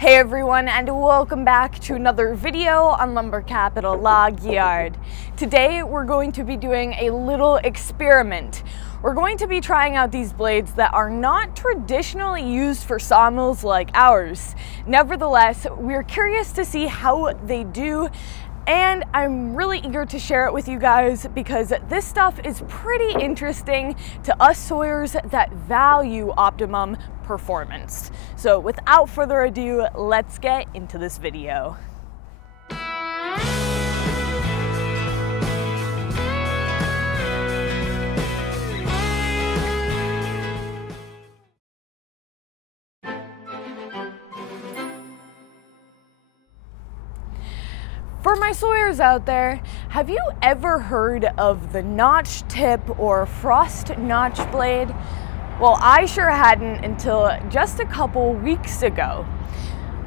Hey everyone, and welcome back to another video on Lumber Capital Log Yard. Today we're going to be doing a little experiment. We're going to be trying out these blades that are not traditionally used for sawmills like ours. Nevertheless, we're curious to see how they do, and I'm really eager to share it with you guys because this stuff is pretty interesting to us sawyers that value optimum performance. So without further ado, let's get into this video. For my sawyers out there, have you ever heard of the notch tip or frost notch blade? Well, I sure hadn't until just a couple weeks ago.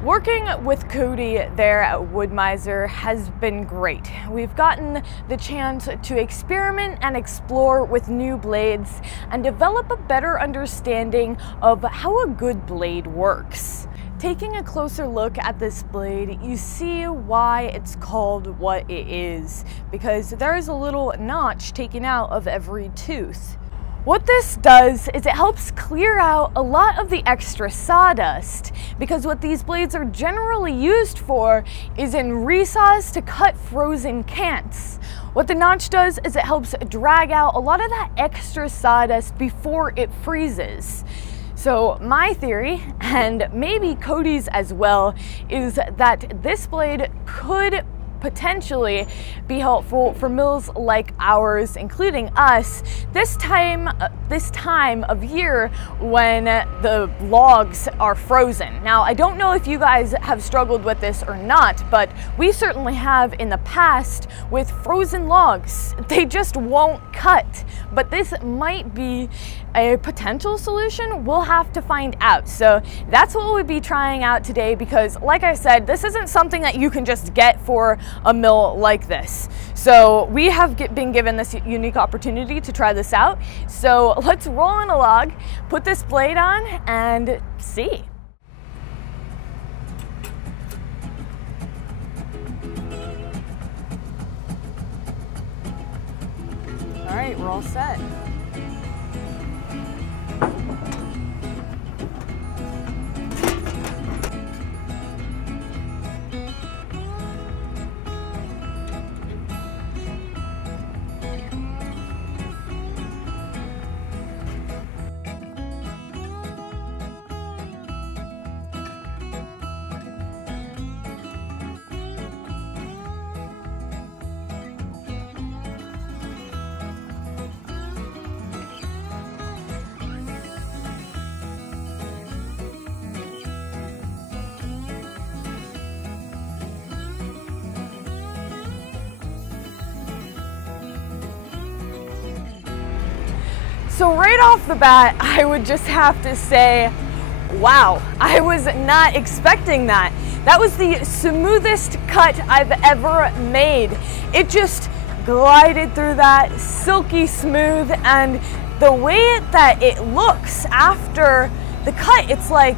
Working with Cody there at Woodmiser has been great. We've gotten the chance to experiment and explore with new blades and develop a better understanding of how a good blade works. Taking a closer look at this blade, you see why it's called what it is, because there is a little notch taken out of every tooth. What this does is it helps clear out a lot of the extra sawdust, because what these blades are generally used for is in resaws to cut frozen cants. What the notch does is it helps drag out a lot of that extra sawdust before it freezes. So my theory, and maybe Cody's as well, is that this blade could potentially be helpful for mills like ours, including us, this time of year when the logs are frozen. Now, I don't know if you guys have struggled with this or not, but we certainly have in the past with frozen logs. They just won't cut. But this might be a potential solution. We'll have to find out. So that's what we'll be trying out today, because like I said, this isn't something that you can just get for a mill like this. So we have been given this unique opportunity to try this out. So let's roll on a log, put this blade on, and see. All right, we're all set. So right off the bat, I would just have to say, wow, I was not expecting that. That was the smoothest cut I've ever made. It just glided through that, silky smooth, and the way that it looks after the cut, it's like,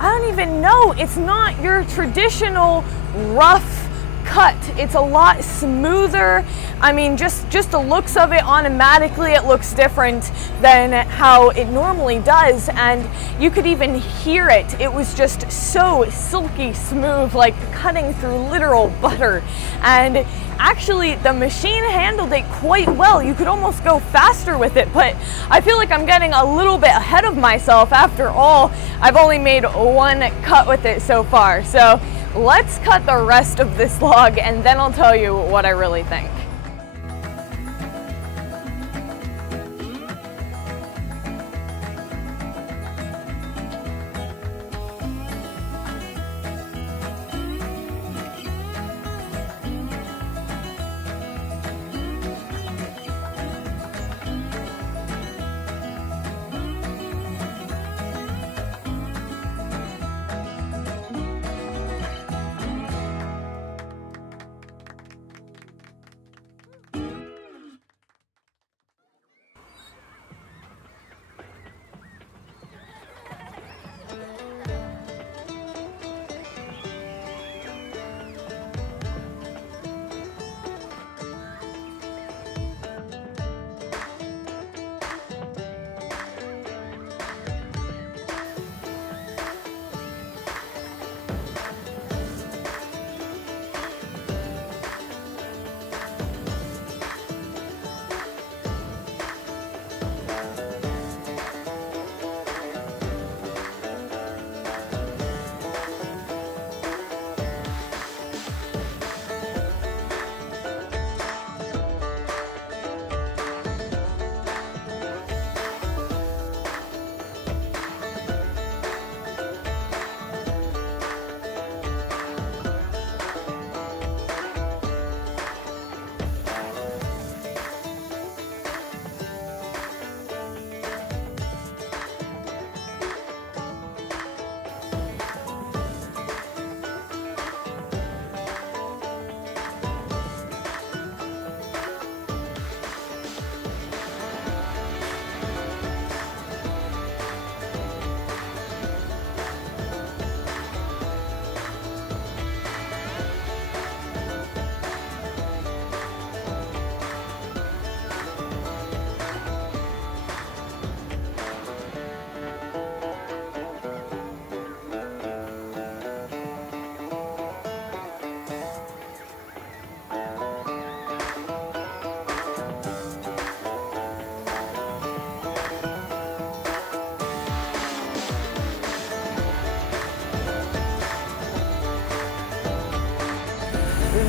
I don't even know, it's not your traditional rough cut. It's a lot smoother. I mean, just the looks of it, automatically it looks different than how it normally does, and you could even hear it. It was just so silky smooth, like cutting through literal butter. And actually the machine handled it quite well. You could almost go faster with it, but I feel like I'm getting a little bit ahead of myself. After all, I've only made one cut with it so far. So let's cut the rest of this log and then I'll tell you what I really think.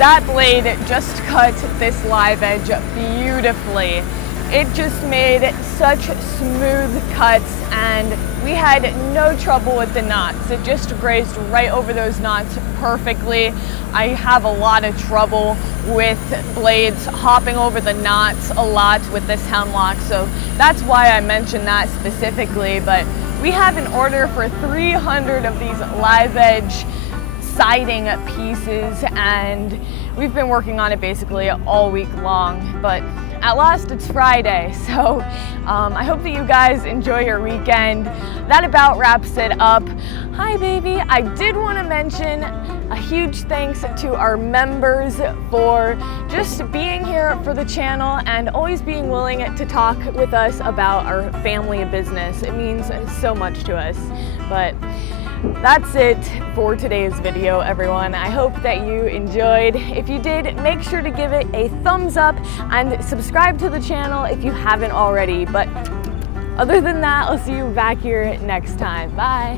that blade just cut this live edge beautifully. It just made such smooth cuts, and we had no trouble with the knots. It just grazed right over those knots perfectly. I have a lot of trouble with blades hopping over the knots a lot with this hemlock, so that's why I mentioned that specifically. But we have an order for 300 of these live edge siding pieces, and we've been working on it basically all week long. But at last it's Friday, so I hope that you guys enjoy your weekend. That about wraps it up. Hi baby, I did want to mention a huge thanks to our members for just being here for the channel and always being willing to talk with us about our family business. It means so much to us. But that's it for today's video, everyone. I hope that you enjoyed. If you did, make sure to give it a thumbs up and subscribe to the channel if you haven't already. But other than that, I'll see you back here next time. Bye.